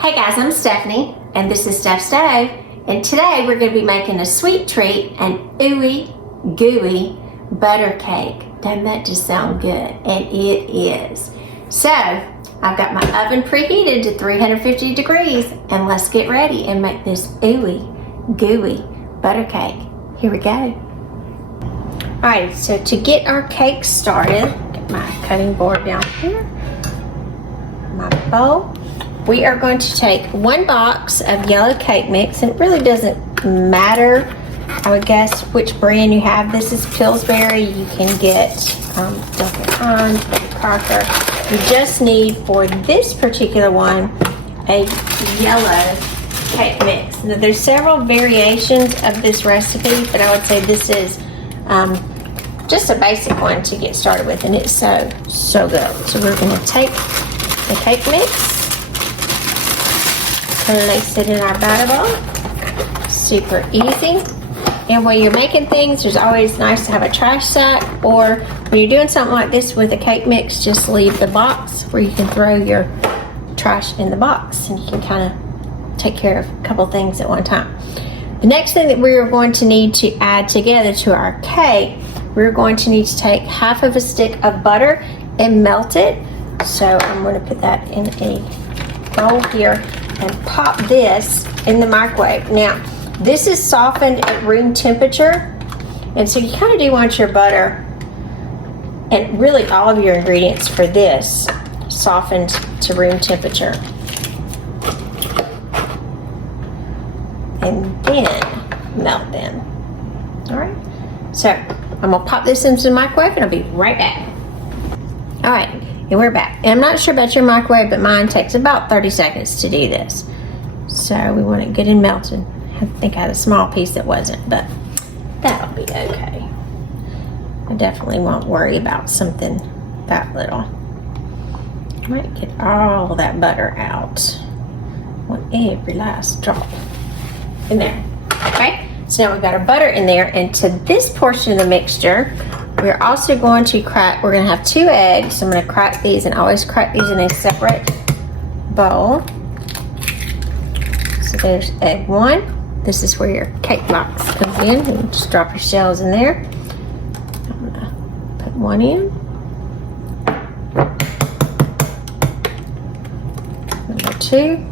Hey guys, I'm Stephanie, and this is Steph's Stove, and today we're going to be making a sweet treat, an Ooey Gooey butter cake. Doesn't that just sound good? And it is. So, I've got my oven preheated to 350 degrees, and let's get ready and make this Ooey Gooey butter cake. Here we go. Alright, so to get our cake started, get my cutting board down here, my bowl. We are going to take 1 box of yellow cake mix, and it really doesn't matter, I would guess, which brand you have. This is Pillsbury. You can get Duncan Hines, Betty Crocker. You just need, for this particular one, a yellow cake mix. Now, there's several variations of this recipe, but I would say this is just a basic one to get started with, and it's so good. So we're going to take the cake mix, place it in our batter bowl. Super easy. And when you're making things, it's always nice to have a trash sack, or when you're doing something like this with a cake mix, just leave the box where you can throw your trash in the box, and you can kind of take care of a couple things at one time. The next thing that we're going to need to add together to our cake, we're going to need to take half of a stick of butter and melt it. So I'm going to put that in a bowl here and pop this in the microwave. Now, this is softened at room temperature, and so you kind of do want your butter and really all of your ingredients for this softened to room temperature. And then melt them. All right, so I'm gonna pop this into the microwave and I'll be right back. All right, and we're back. And I'm not sure about your microwave, but mine takes about 30 seconds to do this. So we want it good and melted. I think I had a small piece that wasn't, but that'll be okay. I definitely won't worry about something that little. I might get all of that butter out. I want every last drop in there. Okay, so now we've got our butter in there, and to this portion of the mixture, we're also going to crack, we're going to have 2 eggs. So I'm going to crack these, and always crack these in a separate bowl. So there's egg 1. This is where your cake box comes in. You just drop your shells in there. I'm going to put 1 in. Number 2.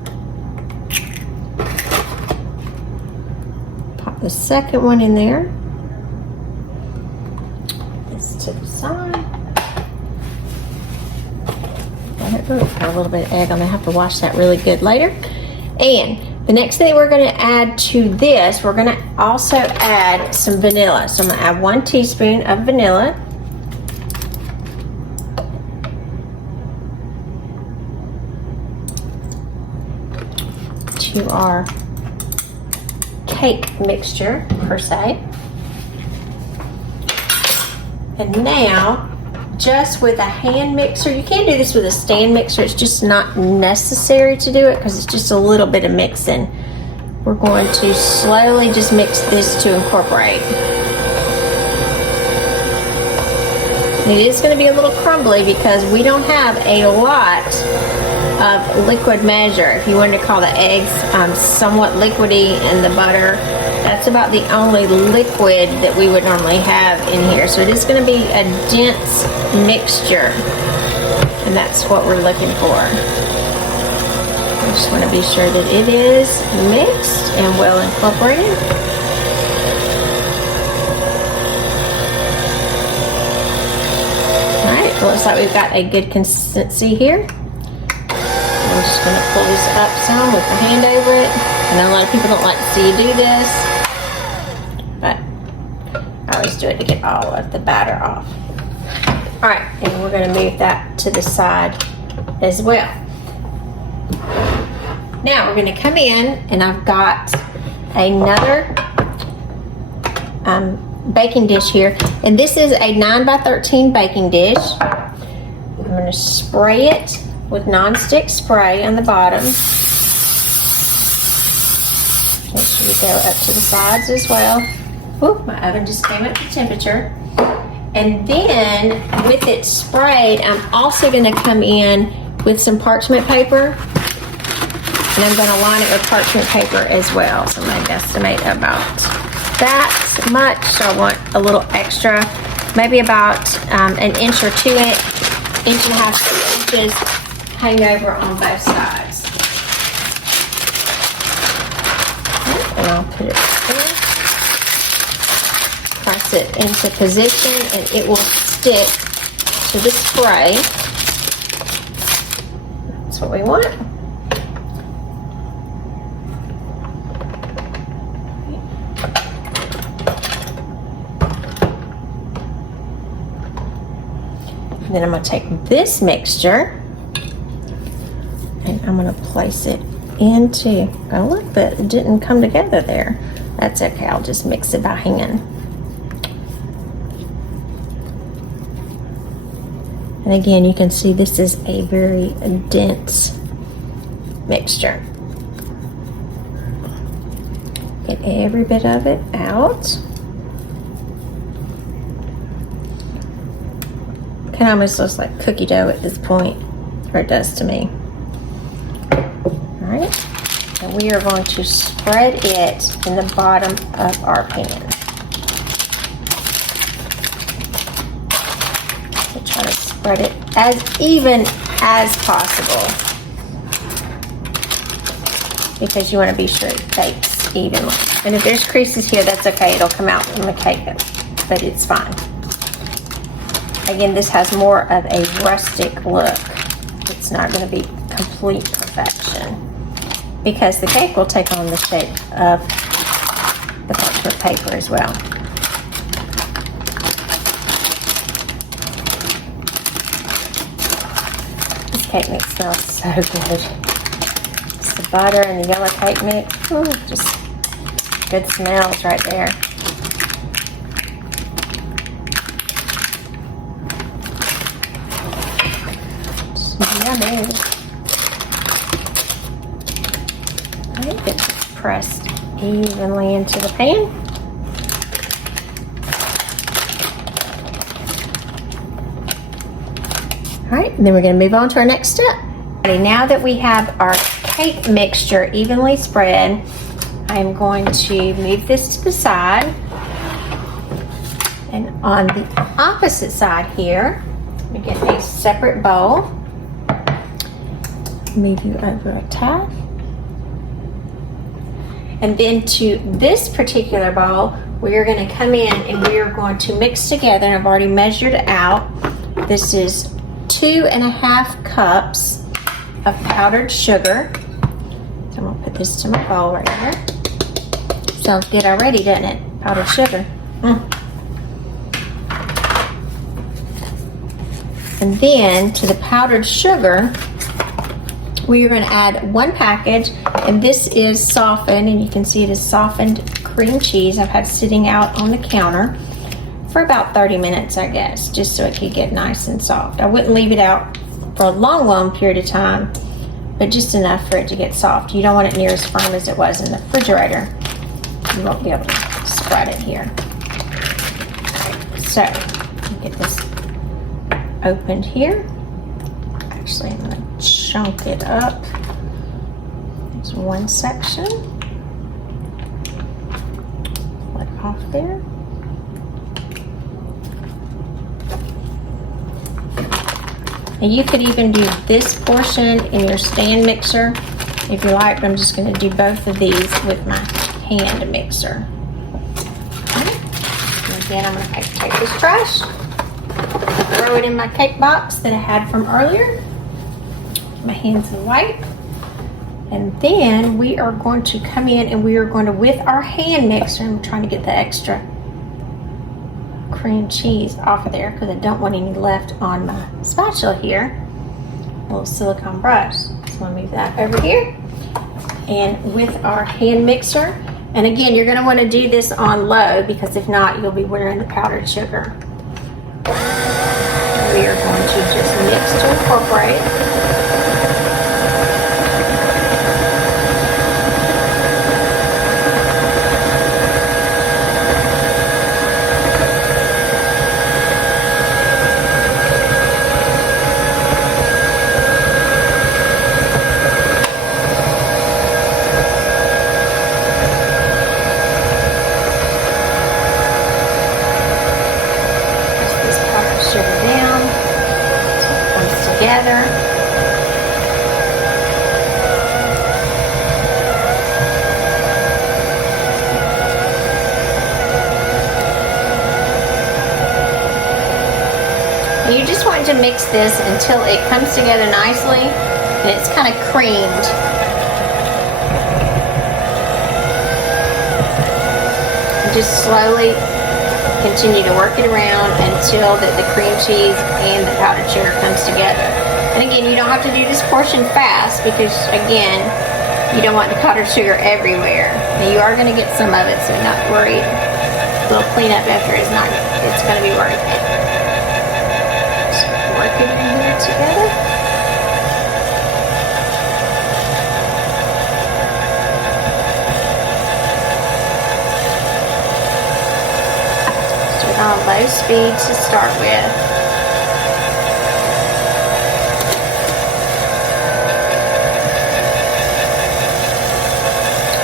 Pop the second one in there. To the side. Got a little bit of egg. I'm gonna have to wash that really good later. And the next thing we're gonna add to this, we're gonna also add some vanilla. So I'm gonna add 1 teaspoon of vanilla. To our cake mixture per se. And now, just with a hand mixer, you can't do this with a stand mixer, it's just not necessary to do it because it's just a little bit of mixing. We're going to slowly just mix this to incorporate. It is going to be a little crumbly because we don't have a lot of liquid measure. If you wanted to call the eggs somewhat liquidy and the butter, that's about the only liquid that we would normally have in here. So it is going to be a dense mixture, and that's what we're looking for. I just want to be sure that it is mixed and well incorporated. All right, looks like we've got a good consistency here. I'm just going to pull this up some with the hand over it. I know a lot of people don't like to see you do this, but I always do it to get all of the batter off. All right, and we're going to move that to the side as well. Now we're going to come in, and I've got another baking dish here, and this is a 9x13 baking dish. I'm going to spray it with non-stick spray on the bottom. Make sure you go up to the sides as well. Whoop, my oven just came up to temperature. And then with it sprayed, I'm also going to come in with some parchment paper And I'm going to line it with parchment paper as well. So I'm going to estimate about that much. So I want a little extra, maybe about an inch or 2 inch and a half, 2 inches hang over on both sides. And I'll put it there. Press it into position and it will stick to the spray. That's what we want. And then I'm going to take this mixture and I'm going to place it into, oh look, but it didn't come together there. That's okay, I'll just mix it by hand. And again, you can see this is a very dense mixture. Get every bit of it out. Kind of almost looks like cookie dough at this point, or it does to me. All right, and we are going to spread it in the bottom of our pan. So try to spread it as even as possible because you want to be sure it bakes evenly. And if there's creases here, that's okay. It'll come out from the cake, but it's fine. Again, this has more of a rustic look. It's not going to be complete perfection because the cake will take on the shape of the parchment paper as well. This cake mix smells so good. It's the butter and the yellow cake mix. Ooh, just good smells right there. Yummy. Right, it's pressed evenly into the pan. All right, and then we're going to move on to our next step. Okay, now that we have our cake mixture evenly spread, I'm going to move this to the side. And on the opposite side here, we get a separate bowl. Move you over a tab. And then to this particular bowl, we are going to come in and we are going to mix together, and I've already measured it out. This is 2.5 cups of powdered sugar. So I'm going to put this to my bowl right here. Sounds good already, doesn't it? Powdered sugar. And then to the powdered sugar, we are going to add 1 package, and this is softened, and you can see it is softened cream cheese I've had sitting out on the counter for about 30 minutes, I guess, just so it could get nice and soft. I wouldn't leave it out for a long period of time, but just enough for it to get soft. You don't want it near as firm as it was in the refrigerator. You won't be able to spread it here. So, get this opened here. Actually, I'm going to chunk it up. There's one section. Pull it off there. And you could even do this portion in your stand mixer if you like, but I'm just going to do both of these with my hand mixer. Okay. And again, I'm going to take this trash, throw it in my cake box that I had from earlier. My hands are white. And then we are going to come in and we are going to, with our hand mixer, I'm trying to get the extra cream cheese off of there because I don't want any left on my spatula here. A little silicone brush. So I'm going to move that over here. And with our hand mixer, and again, you're going to want to do this on low because if not, you'll be wearing the powdered sugar. We are going to just mix to incorporate. to mix this until it comes together nicely and it's kind of creamed. Just slowly continue to work it around until that the cream cheese and the powdered sugar comes together. And again, you don't have to do this portion fast because, again, you don't want the powdered sugar everywhere. Now, you are going to get some of it, so not worried. A little cleanup after is not, it's going to be worth it. Just work it in here together. On low speed to start with.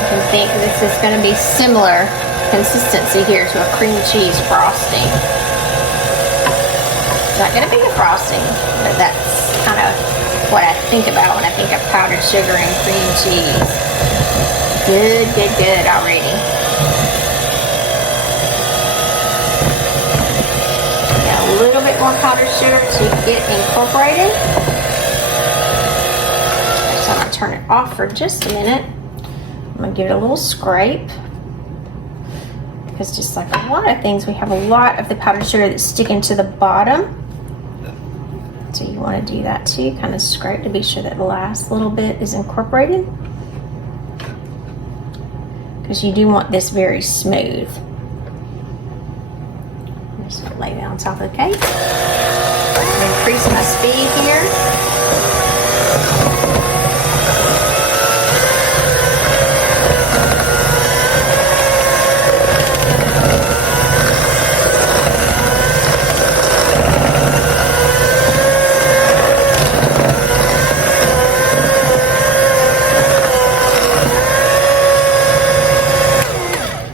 You can think this is going to be similar consistency here to a cream cheese frosting. It's not going to be a frosting, but that's kind of what I think about when I think of powdered sugar and cream cheese. Good, good, good already. A little bit more powdered sugar to get incorporated. So I'm going to turn it off for just a minute. I'm going to give it a little scrape. Because just like a lot of things, we have a lot of the powdered sugar that's sticking to the bottom. So you want to do that too. Kind of scrape to be sure that the last little bit is incorporated. Because you do want this very smooth. Just lay it on top of the cake. Increase my speed here.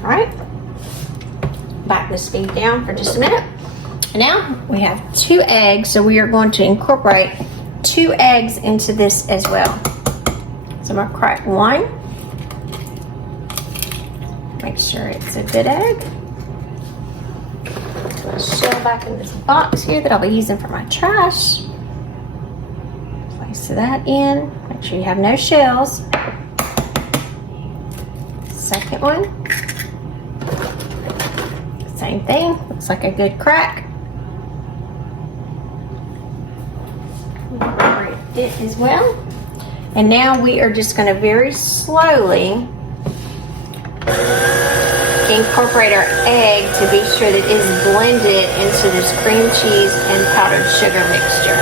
All right. Back the speed down for just a minute. And now we have 2 eggs, so we are going to incorporate 2 eggs into this as well. So I'm going to crack 1. Make sure it's a good egg. I'm going to shell back in this box here that I'll be using for my trash. Place that in. Make sure you have no shells. Second one. Same thing. Looks like a good crack. It as well. And now we are just going to very slowly incorporate our egg to be sure that it is blended into this cream cheese and powdered sugar mixture.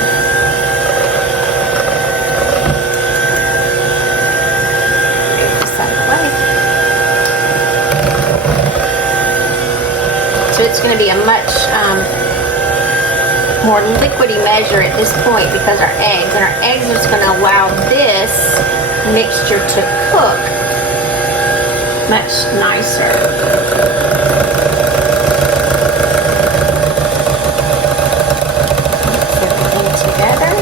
Move this out of the way. So it's going to be a much more liquidy measure at this point because our eggs are just going to allow this mixture to cook much nicer. Put everything together.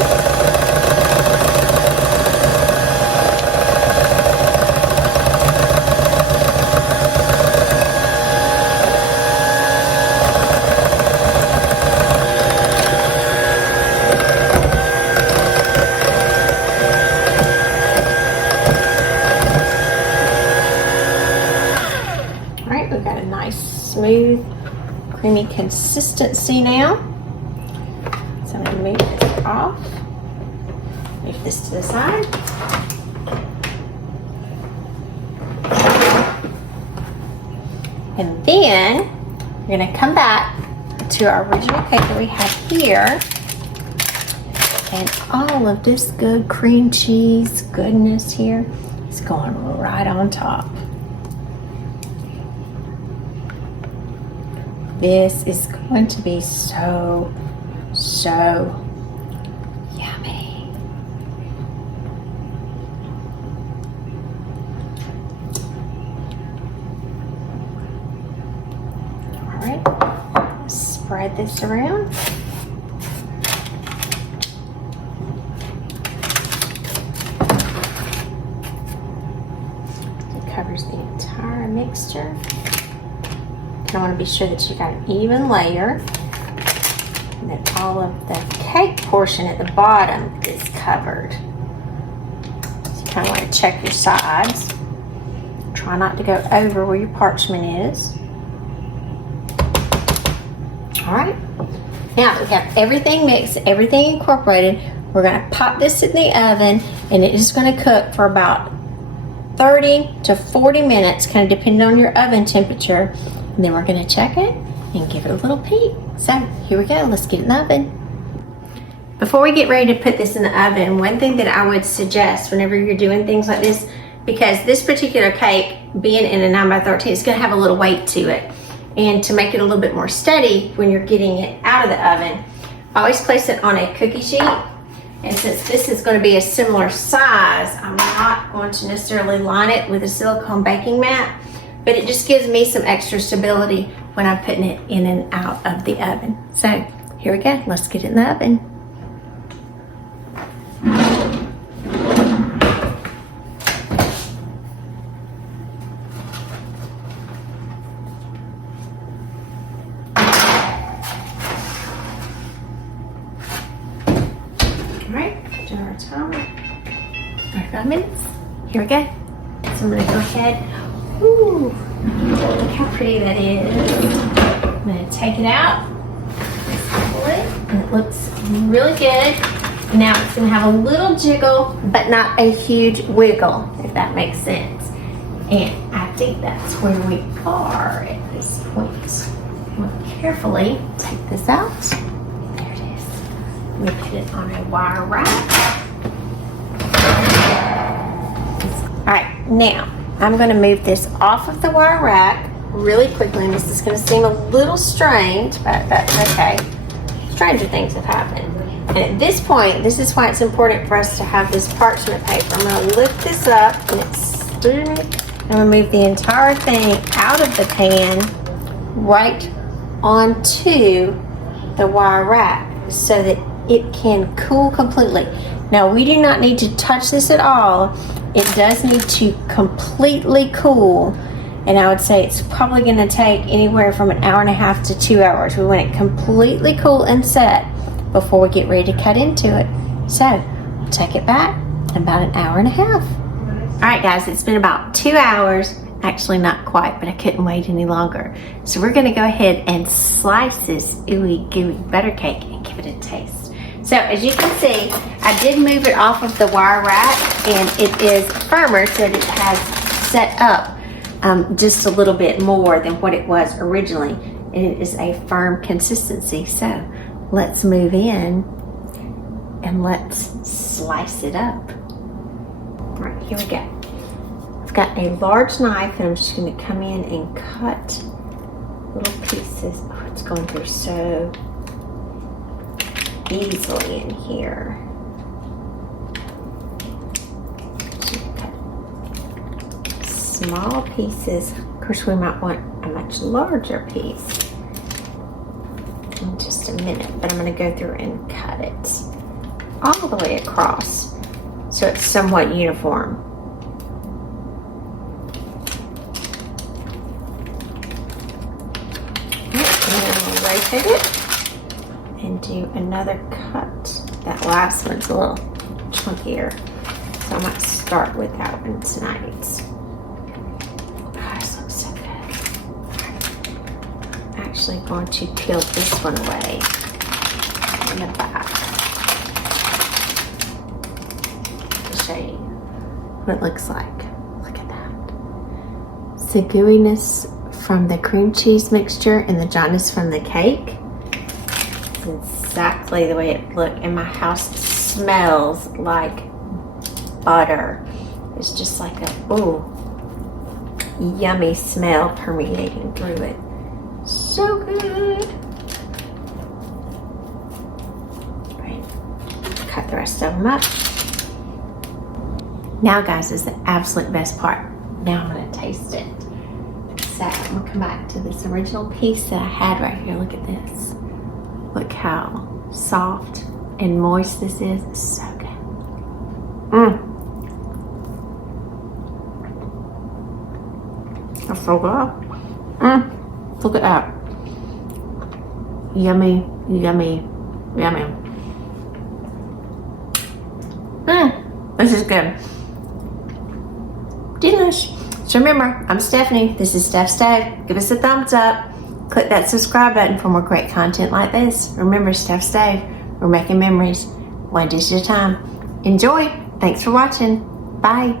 Smooth, creamy consistency now. So I'm going to move this off. Move this to the side. And then we're going to come back to our original cake that we have here. And all of this good cream cheese goodness here is going right on top. This is going to be so yummy. All right, spread this around. It covers the entire mixture. I want to be sure that you got an even layer. And then all of the cake portion at the bottom is covered. So you kind of want to check your sides. Try not to go over where your parchment is. All right. Now that we have everything mixed, everything incorporated, we're going to pop this in the oven, and it is going to cook for about 30 to 40 minutes, kind of depending on your oven temperature. And then we're going to check it and give it a little peek. So here we go. Let's get it in the oven. Before we get ready to put this in the oven, one thing that I would suggest whenever you're doing things like this, because this particular cake, being in a 9x13, it's going to have a little weight to it. And to make it a little bit more steady when you're getting it out of the oven, I always place it on a cookie sheet. And since this is going to be a similar size, I'm not going to necessarily line it with a silicone baking mat, but it just gives me some extra stability when I'm putting it in and out of the oven. So here we go. Let's get it in the oven. Our timer. 35 minutes. Here we go. So I'm going to go ahead. Ooh, look how pretty that is. I'm going to take it out. Pull it, and it looks really good. Now it's going to have a little jiggle, but not a huge wiggle, if that makes sense. And I think that's where we are at this point. I'm going to carefully take this out. There it is. We put it on a wire rack. All right, now I'm going to move this off of the wire rack really quickly, and this is going to seem a little strange, but that's okay. Stranger things have happened. And at this point, this is why it's important for us to have this parchment paper. I'm going to lift this up, and I'm going to move the entire thing out of the pan right onto the wire rack so that it can cool completely. Now, we do not need to touch this at all. It does need to completely cool, and I would say it's probably going to take anywhere from an hour and a half to 2 hours. We want it completely cool and set before we get ready to cut into it. So, we'll take it back in about an hour and a half. All right, guys, it's been about 2 hours. Actually, not quite, but I couldn't wait any longer. So we're going to go ahead and slice this Ooey Gooey butter cake and give it a taste. So as you can see, I did move it off of the wire rack, and it is firmer, so that it has set up just a little bit more than what it was originally. And it is a firm consistency. So let's move in and let's slice it up. All right, here we go. I've got a large knife, and I'm just going to come in and cut little pieces. Oh, it's going through so easily in here. Small pieces. Of course, we might want a much larger piece in just a minute, but I'm going to go through and cut it all the way across so it's somewhat uniform. And then we'll rotate it and do another cut. That last one's a little chunkier, so I might start with that one tonight. Oh, this looks so good. I'm actually going to peel this one away in the back to show you what it looks like. Look at that. It's the gooiness from the cream cheese mixture and the dryness from the cake. Exactly the way it looked, and my house smells like butter. It's just like a yummy smell permeating through it. So good. Right. Cut the rest of them up. Now, guys, is the absolute best part. Now I'm going to taste it. So I'm going to come back to this original piece that I had right here. Look at this. Look how soft and moist this is. It's so good. That's so good. Look at that. Yummy, yummy Yummy. This is good. Delish. So remember, I'm Stephanie. This is Steph Stave. Give us a thumbs up. Click that subscribe button for more great content like this. Remember, Steph Stave. We're making memories one dish at a time. Enjoy. Thanks for watching. Bye.